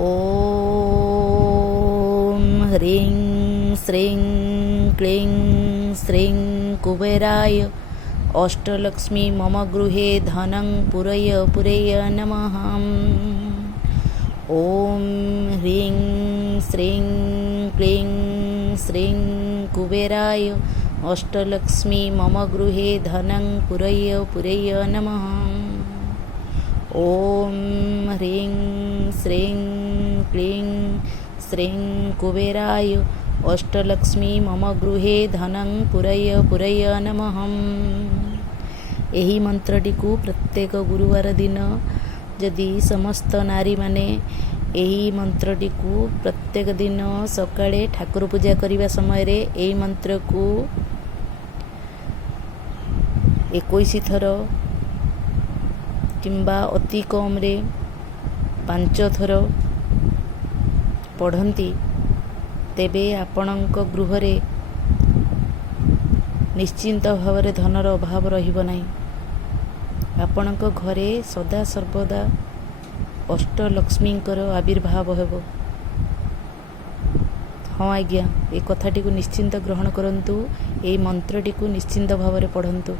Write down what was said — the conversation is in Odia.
ॐ ह्रीं श्रीं क्लीं श्रीं कुबेराय अष्टलक्ष्मी मम गृहे धनं पूरय नमः। ॐ ह्रीं श्रीं क्लीं श्रीं कुबेराय अष्टलक्ष्मी मम गृहे धनं पूरय नमः। ॐ ह्रीं श्रीं क्लीं श्रीं कुबेराय अष्टलक्ष्मी मम गृहे धनं पूरय नमः। ଏହି ମନ୍ତ୍ରଟିକୁ ପ୍ରତ୍ୟେକ ଗୁରୁବାର ଦିନ ଯଦି ସମସ୍ତ ନାରୀମାନେ ଏହି ମନ୍ତ୍ରଟିକୁ ପ୍ରତ୍ୟେକ ଦିନ ସକାଳେ ଠାକୁର ପୂଜା କରିବା ସମୟରେ ଏହି ମନ୍ତ୍ରକୁ 21 ଥର କିମ୍ବା ଅତି କମରେ 5 ଥର ପଢ଼ନ୍ତି, ତେବେ ଆପଣଙ୍କ ଗୃହରେ ନିଶ୍ଚିନ୍ତ ଭାବରେ ଧନର ଅଭାବ ରହିବ ନାହିଁ। ଆପଣଙ୍କ ଘରେ ସଦାସର୍ବଦା ଅଷ୍ଟଲକ୍ଷ୍ମୀଙ୍କର ଆବିର୍ଭାବ ହେବ। ହଁ ଆଜ୍ଞା, ଏ କଥାଟିକୁ ନିଶ୍ଚିନ୍ତ ଗ୍ରହଣ କରନ୍ତୁ। ଏହି ମନ୍ତ୍ରଟିକୁ ନିଶ୍ଚିନ୍ତ ଭାବରେ ପଢ଼ନ୍ତୁ।